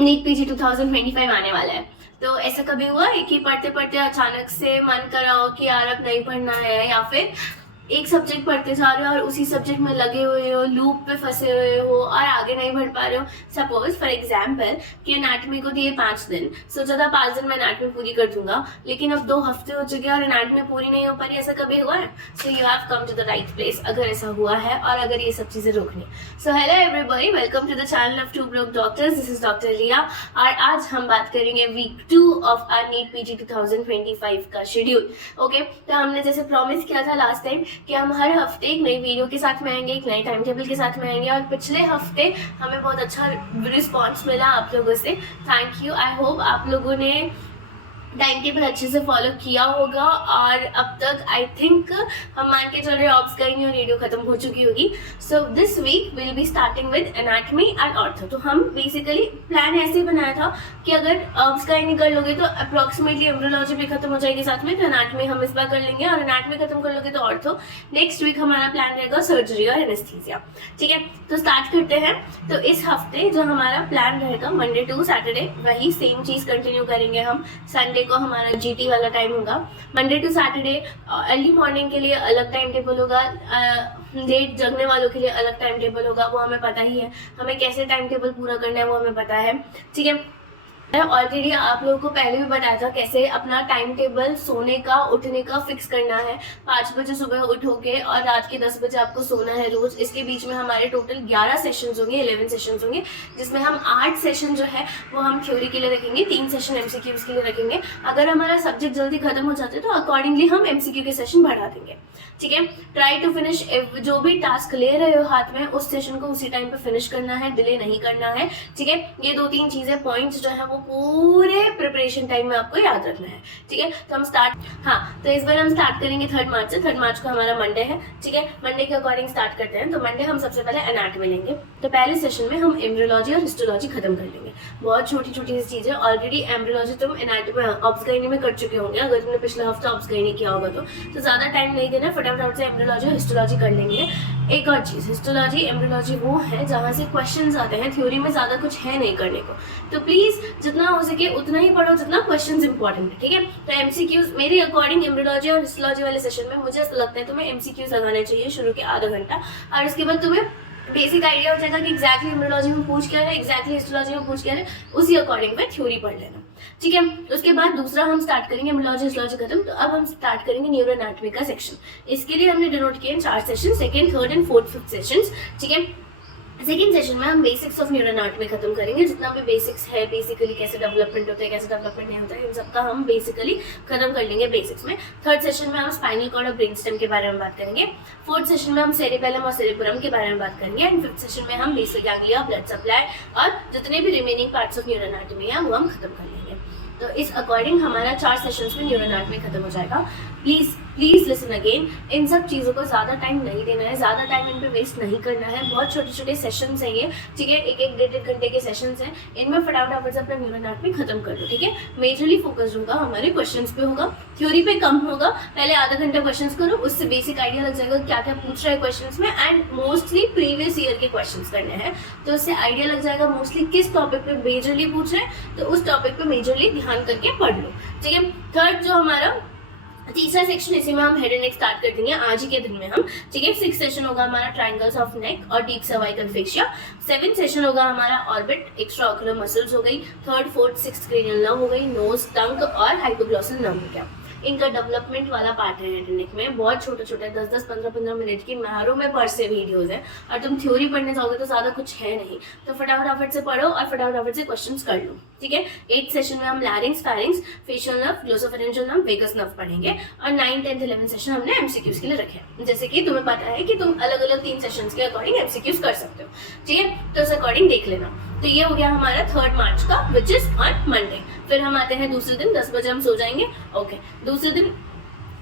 NEET PG 2025 आने वाला है। तो ऐसा कभी हुआ है कि पढ़ते पढ़ते अचानक से मन करा हो कि यार अब नहीं पढ़ना है, या फिर एक सब्जेक्ट पढ़ते जा रहे हो और उसी सब्जेक्ट में लगे हुए हो, लूप पे फंसे हुए हो और आगे नहीं बढ़ पा रहे हो। सपोज फॉर एग्जाम्पल कि एनाटमी को दिए 5 दिन, सोचा था 5 दिन में एनाटमी पूरी कर दूंगा, लेकिन अब 2 हफ्ते हो चुके हैं और एनाटमी पूरी नहीं हो पा रही। ऐसा कभी हुआ है? So you have come to the right place अगर ऐसा हुआ है और अगर ये सब चीजें रोकनी। So hello everybody, welcome to the channel of Two Broke Doctors. This is doctor Riya और आज हम बात करेंगे week 2 of our NEET PG 2025 का शेड्यूल। ओके, तो हमने जैसे प्रॉमिस किया था लास्ट टाइम कि हम हर हफ्ते एक नई वीडियो के साथ में आएंगे, एक नए टाइम टेबल के साथ में आएंगे, और पिछले हफ्ते हमें बहुत अच्छा रिस्पांस मिला आप लोगों से। Thank you. आई होप आप लोगों ने टाइम टेबल अच्छे से फॉलो किया होगा और अब तक आई थिंक हम मान के चल रहे ऑब्स करेंगे और रेडियो खत्म हो चुकी होगी। So this week will be starting with anatomy and ortho. तो हम बेसिकली प्लान ऐसे ही बनाया था कि अगर ऑब्स का नहीं कर लोगे तो अप्रोक्सीमेटली एम्ब्रियोलॉजी भी खत्म हो जाएगी साथ में, तो एनाटमी हम इस बार कर लेंगे, और एनाटमी खत्म कर लोगे तो ऑर्थो। नेक्स्ट वीक हमारा प्लान रहेगा सर्जरी और एनेस्थीसिया। ठीक है, तो स्टार्ट करते हैं। तो इस हफ्ते जो हमारा प्लान रहेगा मंडे टू सैटरडे, वही सेम चीज कंटिन्यू करेंगे हम। संडे को हमारा जीटी वाला टाइम होगा। Monday to Saturday early morning के लिए अलग टाइम टेबल होगा, लेट जगने वालों के लिए अलग टाइम टेबल होगा, वो हमें पता ही है। हमें कैसे टाइम टेबल पूरा करना है वो हमें पता है। ठीक है, ऑलरेडी आप लोगों को पहले भी बताया था कैसे अपना टाइम टेबल सोने का उठने का फिक्स करना है। 5 बजे सुबह उठोगे और रात के 10 बजे आपको सोना है रोज। इसके बीच में हमारे टोटल 11 सेशंस होंगे, 11 सेशंस होंगे, जिसमें हम 8 सेशन जो है वो हम थ्योरी के लिए रखेंगे, 3 सेशन एमसीक्यूज के लिए रखेंगे। अगर हमारा सब्जेक्ट जल्दी खत्म हो जाते तो अकॉर्डिंगली हम एमसीक्यू के सेशन बढ़ा देंगे। ठीक है, ट्राई टू फिनिश जो भी टास्क ले रहे हो हाथ में उस सेशन को उसी टाइम पे फिनिश करना है, डिले नहीं करना है। ठीक है, ये 2-3 चीजें पॉइंट्स जो है वो पूरे प्रिपरेशन टाइम में आपको याद रखना है। ठीक है, तो हम स्टार्ट, हाँ, तो इस बार हम स्टार्ट करेंगे 3 मार्च से। 3 मार्च को हमारा मंडे है। ठीक है, मंडे के अकॉर्डिंग स्टार्ट करते हैं। तो मंडे हम सबसे पहले एनाटमी लेंगे। तो पहले सेशन में हम एम्ब्रियोलॉजी और हिस्टोलॉजी खत्म कर लेंगे। बहुत छोटी छोटी सी चीजें। ऑलरेडी एम्ब्रियोलॉजी तुम एनाटमी ऑब्सगाइनी में कर चुके होंगे, अगर तुमने पिछले हफ्ता ऑब्सगाइनी किया होगा तो ज्यादा टाइम नहीं देना, फटाफट से एम्ब्रियोलॉजी और हिस्टोलॉजी कर लेंगे। एक और चीज, हिस्टोलॉजी एम्ब्रियोलॉजी वो है जहाँ से क्वेश्चंस आते हैं, थ्योरी में ज्यादा कुछ है नहीं करने को। तो प्लीज जितना हो सके उतना ही पढ़ो जितना क्वेश्चंस इंपॉर्टेंट है। ठीक है, तो एमसीक्यूज मेरे अकॉर्डिंग एम्ब्रियोलॉजी और हिस्टोलॉजी वाले सेशन में मुझे ऐसा लगता है तुम्हें एमसीक्यूज लगाने चाहिए शुरू के आधा घंटा, और उसके बाद तुम्हें बेसिक आइडिया हो जाएगा कि एग्जैक्टली एम्ब्रियोलॉजी में पूछ क्या है, एग्जैक्टली हिस्टोलॉजी में पूछ क्या है, उसी अकॉर्डिंग में थ्योरी पढ़ लेना। ठीक है, उसके बाद दूसरा हम स्टार्ट करेंगे एम्ब्रियोलॉजी हिस्टोलॉजी खत्म। तो अब हम स्टार्ट करेंगे न्यूरो एनाटमी का सेक्शन। इसके लिए हमने डिनोट किए 4 session, second, third and fourth, fifth sessions. ठीक है, सेकेंड सेशन में हम बेसिक्स ऑफ न्यूरो एनाटमी खत्म करेंगे। जितना भी बेसिक्स है, बेसिकली कैसे डेवलपमेंट होता है, कैसे डेवलपमेंट नहीं होता है, इन सबका हम बेसिकली खत्म कर लेंगे बेसिक्स में। थर्ड सेशन में हम स्पाइनल कॉर्ड और ब्रेन स्टेम के बारे में बात करेंगे। फोर्थ सेशन में हम सेरिबेलम और सेरिब्रम के बारे में बात करेंगे। एंड फिफ्थ सेशन में हम बेसिक गैंग्लिया, ब्लड सप्लाई और जितने भी remaining parts of neuro anatomy है वो हम खत्म कर लेंगे। तो इस अकॉर्डिंग हमारा 4 सेशंस में न्यूरो एनाटमी खत्म हो जाएगा। प्लीज प्लीज लिसन अगेन, इन सब चीज़ों को ज़्यादा टाइम नहीं देना है, ज़्यादा टाइम इन पे वेस्ट नहीं करना है। बहुत छोटे छोटे सेशंस हैं ये। ठीक है, 1-1, 1.5 घंटे के सेशंस हैं, इनमें फटाफट से अपना न्यूरो एनाटमी खत्म कर दो। ठीक है, मेजरली फोकस होगा हमारे क्वेश्चंस पे होगा, थ्योरी पे कम होगा। पहले आधा घंटा क्वेश्चंस करो, उससे बेसिक आइडिया लग जाएगा क्या क्या पूछ रहा है क्वेश्चंस में, एंड मोस्टली प्रीवियस ईयर के क्वेश्चंस करने हैं, तो उससे आइडिया लग जाएगा मोस्टली किस टॉपिक पे मेजरली पूछ रहे हैं, तो उस टॉपिक पे मेजरली ध्यान करके पढ़ लो। ठीक है, थर्ड जो हमारा तीसरा सेक्शन, इसी में हम हेड एंड नेक स्टार्ट कर देंगे आज ही के दिन में हम। ठीक है, 6th सेशन होगा हमारा ट्रायंगल्स ऑफ नेक और deep cervical fascia. 7th session होगा हमारा ऑर्बिट, एक्स्ट्रा ऑक्यूलर मसल्स हो गई। 3rd, 4th, 6th cranial nerve हो गई, नोज, टंग और हाइपोग्लॉसल नर्व हो गया। इनका डेवलपमेंट वाला पार्ट है हेड एंड नेक में। बहुत छोटे छोटे 10-10, 15-15 मिनट की मैरो में पर से वीडियोस हैं, और तुम थ्योरी पढ़ने जाओगे तो ज़्यादा कुछ है नहीं। तो फटाफट से पढ़ो और फटाफट से क्वेश्चंस कर लो। ठीक है, 8th सेशन में हम larynx, pharynx, facial nerve, glossopharyngeal nerve, vagus nerve पढ़ेंगे। और 9th, 10th, 11th सेशन हमने एमसीक्यूज के लिए रखे हैं। जैसे कि तुम्हें पता है कि तुम अलग अलग 3 सेशंस के अकॉर्डिंग एमसीक्यूज कर सकते हो। ठीक है, तो उस अकॉर्डिंग देख लेना। तो ये हो गया हमारा 3rd मार्च का, विच इज ऑन मंडे। फिर हम आते हैं दूसरे दिन, 10 बजे हम सो जाएंगे। ओके, दूसरे दिन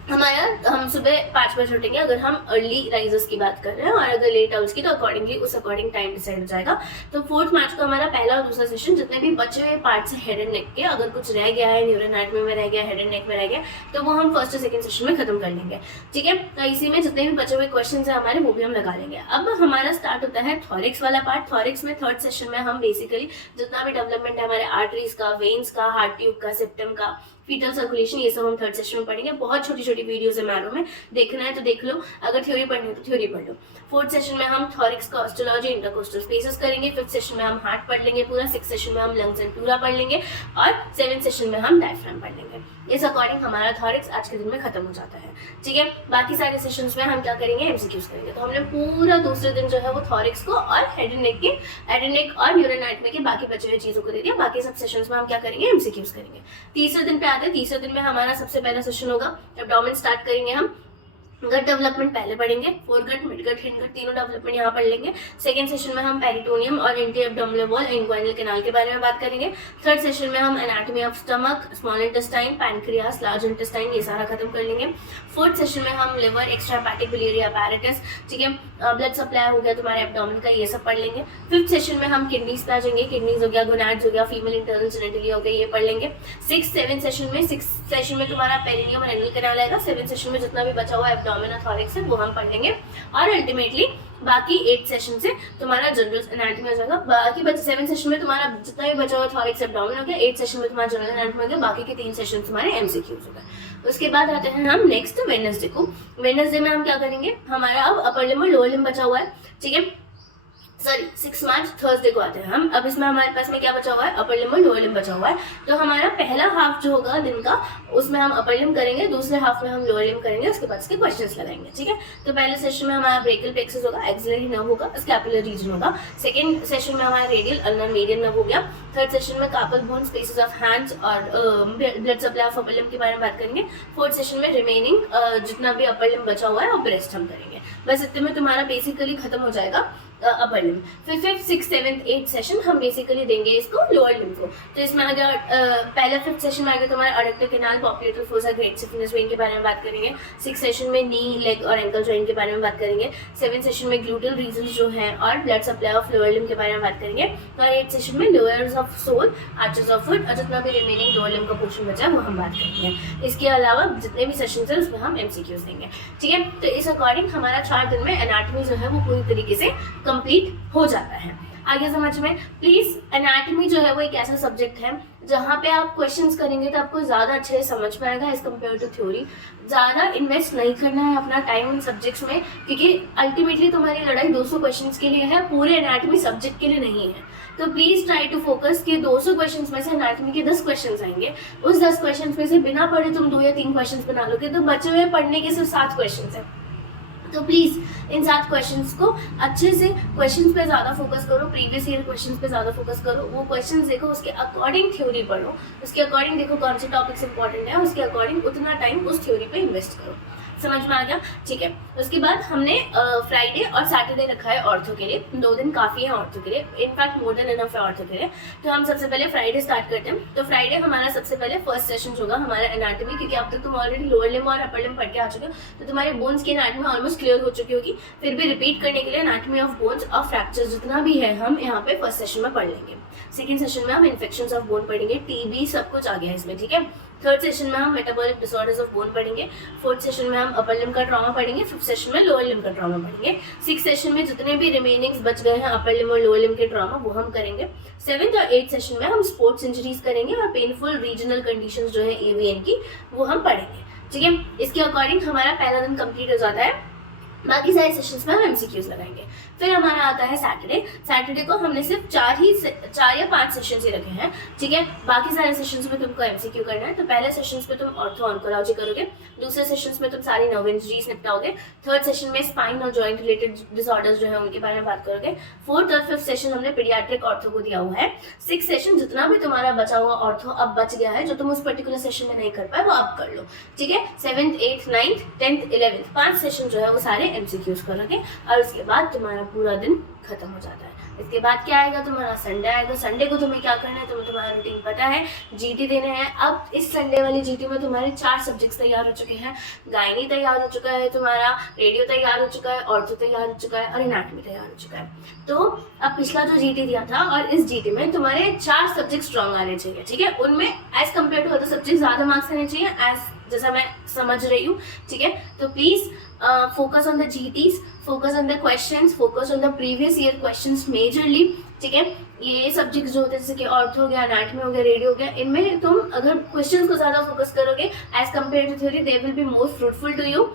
हम सुबह 5 बजे उठेंगे अगर हम अर्ली राइजर्स की बात कर रहे हैं, और अगर लेट आउट्स की तो अकॉर्डिंगली उस अकॉर्डिंग टाइम डिसाइड हो जाएगा। तो 4 मार्च को हमारा पहला और दूसरा सेशन जितने भी बचे हुए पार्ट्स हैं हेड एंड नेक के, अगर कुछ रह गया है न्यूरो एनाटॉमी में रह गया, हेड एंड नेक में रह गया, तो वो हम फर्स्ट और सेकंड सेशन में खत्म कर लेंगे। ठीक है, तो इसी में जितने भी बचे हुए क्वेश्चन है हमारे वो भी हम लगा लेंगे। अब हमारा स्टार्ट होता है थॉरिक्स वाला पार्ट। थॉरिक्स में थर्ड सेशन में हम बेसिकली जितना भी डेवलपमेंट है हमारे आर्टरीज का, वेन्स का, हार्ट ट्यूब का, सेप्टम का, फीटल सर्कुलेशन, ये सब हम थर्ड सेशन में पढ़ेंगे। बहुत छोटी छोटी वीडियोस है मैरो में, देखना है तो देख लो, अगर थ्योरी पढ़नी है तो थ्योरी पढ़ लो। फोर्थ सेशन में हम थॉरिक्स का ऑस्टोलॉजी, इंटरकोस्टल स्पेसेस करेंगे। फिफ्थ सेशन में हम हार्ट पढ़ लेंगे पूरा। सिक्स सेशन में हम लंग्स एंड प्लूरा पढ़ लेंगे, और सेवेंथ सेशन में हम डायफ्राम पढ़ लेंगे। इस अकॉर्डिंग हमारा थॉरिक्स आज के दिन में खत्म हो जाता है। ठीक है, बाकी सारे सेशंस में हम क्या करेंगे, एमसीक्यूज करेंगे। तो हमने पूरा दूसरे दिन जो है वो थॉरिक्स को और हेड एंड नेक और न्यूरो एनाटॉमी के बाकी बचे हुए चीजों को दे दिया। बाकी सब सेशंस में हम क्या करेंगे, एमसीक्यूज करेंगे। तीसरे दिन पे आते हैं। तीसरे दिन में हमारा सबसे पहला सेशन होगा, एब्डोमेन स्टार्ट करेंगे हम। गट डेवलपमेंट पहले पढ़ेंगे, फोरगट, मिडगट, हिंडगट, तीनों डेवलपमेंट यहाँ पढ़ लेंगे। सेकंड सेशन में हम पेरिटोनियम और इंटी एब्डोमिनल वॉल, इंग्वाइनल कैनाल के बारे में बात करेंगे। थर्ड सेशन में हम anatomy of stomach, small intestine, pancreas, large intestine, ये सारा खत्म कर लेंगे। फोर्थ सेशन में हम लिवर, एक्स्ट्राहेपेटिक बिलियरी अपैरेटस, ठीक है, ब्लड सप्लाई हो गया तुम्हारे एब्डोमेन का, ये सब पढ़ लेंगे। फिफ्थ सेशन में हम किडनीज पे आ जाएंगे। किडनीज हो गया, गोनाड्स हो गया, फीमेल इंटरनल जेनिटली हो गया, ये पढ़ लेंगे। सिक्स सेशन में तुम्हारा पेरिनियम और एनल कैनाल आएगा। सेवन सेशन में जितना भी बचा हुआ एब्डोमेन और थॉरिक्स है वो हम पढ़ लेंगे, और अल्टीमेटली बाकी 8 सेशन से तुम्हारा जनरल एनाटॉमी हो जाएगा। बाकी 7 सेशन में तुम्हारा जितना भी बचा हुआ थॉरिक्स एब्डोमेन हो गया, 8 सेशन में तुम्हारा जनरल एनाटॉमी हो गया, बाकी के 3 सेशन तुम्हारे एमसीक्यूज हो गए। उसके बाद आते हैं हम नेक्स्ट वेडनेसडे को। वेडनेसडे में हम क्या करेंगे, हमारा अब अपर लिम्ब और लोअर लिम्ब बचा हुआ है। ठीक है, 6 मार्च थर्सडे को आते हैं हम। अब इसमें हमारे पास में क्या बचा हुआ है, अपर लिम्ब और लोअर लिम्ब बचा हुआ है। तो हमारा पहला हाफ जो होगा दिन का, उसमें हम अपर लिम्ब करेंगे, दूसरे हाफ में हम लोअर लिम्ब करेंगे, उसके बाद इसके क्वेश्चंस लगाएंगे। ठीक है, तो पहले सेशन में हमारा ब्रेकियल प्लेक्सस होगा, एक्सिलरी नर्व होगा, स्कैपुलर रीजन होगा। सेकंड सेशन में हमारा रेडियल अल्नर मीडियन नर्व हो गया। थर्ड सेशन में carpal bone, spaces of hands और blood supply of upper limb के बारे में बात करेंगे। फोर्थ सेशन में रिमेनिंग जितना भी अपर लिम्ब बचा हुआ है और ब्रेस्ट हम करेंगे। बस इतने में तुम्हारा बेसिकली खत्म हो जाएगा अपर लिम्ब। फिर 5th, 6th, 7th, 8th session हम बेसिकली देंगे इसको लोअर लिम्ब को। तो इसमें अगर पहला 5th सेशन में अगर तुम्हारा adductor canal, popliteal fossa, great saphenous vein के बारे में बात करेंगे। 6th सेशन में नी, लेग और एंकल जॉइंट के बारे में बात करेंगे। 7th सेशन में ग्लूटल रीजन्स जो हैं और blood supply of lower limb के बारे में बात करेंगे। और 8th सेशन में layers of sole, arches of foot और जितना भी रिमेनिंग लोअर लिम्ब का पोर्शन बचा है वो हम बात करेंगे। इसके अलावा जितने भी सेशन है उसमें हम एमसीक्यूज देंगे। ठीक है, तो इस अकॉर्डिंग हमारा 4 दिन में एनाटॉमी जो है वो पूरी तरीके से कंप्लीट हो जाता है। आगे समझ में, प्लीज एनाटॉमी जो है वो एक ऐसा सब्जेक्ट है जहाँ पे आप क्वेश्चंस करेंगे तो आपको ज्यादा अच्छे से समझ में आएगा एज कम्पेयर टू थ्योरी। ज्यादा इन्वेस्ट नहीं करना है अपना टाइम इन सब्जेक्ट्स में, क्योंकि अल्टीमेटली तुम्हारी लड़ाई 200 क्वेश्चंस के लिए है, पूरे एनाटॉमी सब्जेक्ट के लिए नहीं है। तो प्लीज ट्राई टू फोकस कि 200 क्वेश्चंस में से एनाटॉमी के 10 क्वेश्चंस आएंगे। उस 10 क्वेश्चंस में से बिना पढ़े तुम 2 या 3 क्वेश्चंस बना लोगे, तो बचे हुए पढ़ने के सिर्फ 7 क्वेश्चंस है। तो प्लीज इन 7 क्वेश्चंस को अच्छे से, क्वेश्चंस पे ज्यादा फोकस करो, प्रीवियस ईयर क्वेश्चंस पे ज्यादा फोकस करो, वो क्वेश्चंस देखो, उसके अकॉर्डिंग थ्योरी पढ़ो, उसके अकॉर्डिंग देखो कौन से टॉपिक्स इंपॉर्टेंट है, उसके अकॉर्डिंग उतना टाइम उस थ्योरी पे इन्वेस्ट करो। समझ में आ गया? ठीक है, उसके बाद हमने फ्राइडे और सैटरडे रखा है ऑर्थो के लिए। 2 दिन काफी है ऑर्थो के लिए, इनफैक्ट मोर देन इनफ है ऑर्थो के लिए। तो हम सबसे पहले फ्राइडे स्टार्ट करते हैं। तो फ्राइडे हमारा सबसे पहले फर्स्ट सेशन होगा हमारा एनाटॉमी, क्योंकि अब तक तुम ऑलरेडी लोअर लिम्ब और अपर लिम्ब पढ़ के आ चुके हो, तो तुम्हारे बोन्स की एनाटॉमी ऑलमोस्ट क्लियर हो चुकी होगी। फिर भी रिपीट करने के लिए एनाटॉमी ऑफ बोन्स और फ्रैक्चर्स जितना भी है हम यहाँ पे फर्स्ट सेशन में पढ़ लेंगे। सेकेंड सेशन में हम इन्फेक्शंस ऑफ बोन पढ़ेंगे, टीबी सब कुछ आ गया इसमें। ठीक है, थर्ड सेशन में हम मेटाबॉलिक डिसऑर्डर्स ऑफ बोन पढ़ेंगे। फोर्थ सेशन में हम अपर लिम्ब का ट्रॉमा पढ़ेंगे। फिफ्थ सेशन में लोअर लिम्ब का ट्रॉमा पढ़ेंगे। सिक्स सेशन में जितने भी रिमेनिंग्स बच गए हैं अपर लिम्ब और लोअर लिम्ब के ट्रॉमा वो हम करेंगे। 7th और 8th सेशन में हम स्पोर्ट्स इंजरीज करेंगे और पेनफुल रीजनल कंडीशंस जो है एवीएन की वो हम पढ़ेंगे। ठीक है, इसके अकॉर्डिंग हमारा पहला दिन कंप्लीट हो जाता है। बाकी सारे सेशंस में हम एमसीक्यूज लगाएंगे। फिर हमारा आता है सैटरडे। सैटरडे को हमने सिर्फ 4 या 5 सेशंस ही रखे हैं। ठीक है, बाकी सारे सेशंस में तुमको एमसीक्यू करना है। तो पहले सेशंस में तुम ऑर्थो ऑन्कोलॉजी करोगे, दूसरे सेशंस में तुम सारी नर्व इंजरीज निपटाओगे, थर्ड सेशन में स्पाइन और जॉइंट रिलेटेड डिसऑर्डर्स जो है उनके बारे में बात करोगे, फोर्थ और फिफ्थ सेशन हमने पीडियाट्रिक ऑर्थो को दिया हुआ है। सिक्स सेशन जितना भी तुम्हारा बचा हुआ ऑर्थो अब बच गया है, जो तुम उस पर्टिकुलर सेशन में नहीं कर पाए वो आप कर लो। ठीक है, 7th, 8th, 9th, 10th, 11th 5 session जो है वो सारे एमसीक्यूज करोगे और उसके बाद तुम्हारा पूरा दिन खत्म हो जाता है। इसके बाद क्या आएगा, तुम्हारा संडे आएगा। संडे को तुम्हें क्या करना है, तुम्हें तुम्हारा रूटीन पता है, जीटी देने हैं। अब इस संडे वाली जीटी में तुम्हारे 4 सब्जेक्ट्स तैयार हो चुके हैं। गायनी तैयार हो चुका है, तुम्हारा रेडियो तैयार हो चुका है, ऑर्थो तैयार हो चुका है और एनाटॉमी तैयार हो चुका है। तो अब पिछला जो जीटी दिया था और इस जीटी में तुम्हारे 4 सब्जेक्ट स्ट्रॉन्ग आने चाहिए, ठीक है। उनमें as compare to other subject ज्यादा मार्क्स आने चाहिए, एज जैसा मैं समझ रही हूँ, ठीक है। तो please focus on the जीटीज, focus on the questions, focus on the previous year questions majorly, ठीक है। ये सब्जेक्ट्स जो होते हैं जैसे कि ऑर्थो हो गया, एनाटॉमी हो गया, रेडियो हो गया, इनमें तुम अगर क्वेश्चंस को ज्यादा फोकस करोगे as compare to theory, they will be more fruitful to you.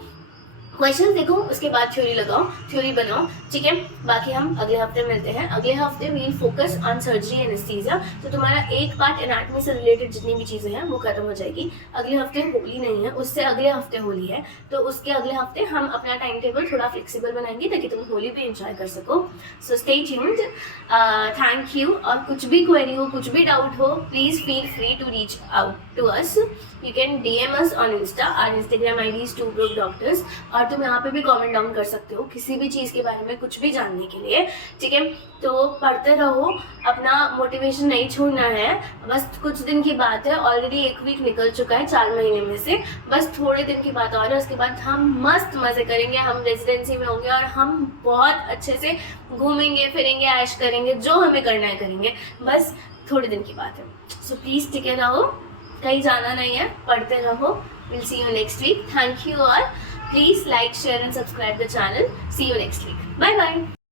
Question देखो, उसके बाद थ्योरी लगाओ, थ्योरी बनाओ, ठीक है। बाकी हम अगले हफ्ते मिलते हैं। अगले हफ्ते we'll focus on surgery anaesthesia. तो तुम्हारा एक पार्ट एनाटॉमी से रिलेटेड जितनी भी चीज़ें हैं वो खत्म हो जाएगी। अगले हफ्ते होली नहीं है, उससे अगले हफ्ते होली है, तो उसके अगले हफ्ते हम अपना टाइम टेबल थोड़ा फ्लेक्सिबल बनाएंगे ताकि तुम होली भी इंजॉय कर सको। So stay tuned, thank you. और कुछ भी क्वेरी हो, कुछ भी डाउट हो, please feel free to reach out to us. You can DM us on insta, our Instagram ID is 2 Broke Doctors। और तुम यहाँ पे भी कमेंट डाउन कर सकते हो किसी भी चीज़ के बारे में कुछ भी जानने के लिए, ठीक है। तो पढ़ते रहो, अपना मोटिवेशन नहीं छोड़ना है। बस कुछ दिन की बात है, ऑलरेडी 1 वीक निकल चुका है 4 महीने में से, बस थोड़े दिन की बात और है। उसके बाद हम मस्त मज़े करेंगे, हम रेजिडेंसी में होंगे और हम बहुत अच्छे से घूमेंगे फिरेंगे, ऐश करेंगे, जो हमें करना है करेंगे। बस थोड़े दिन की बात है। सो प्लीज़ टिके रहो, कहीं जाना नहीं है, पढ़ते रहो। Will see you next week. Thank you all. Please like, share and subscribe the channel. See you next week. Bye bye.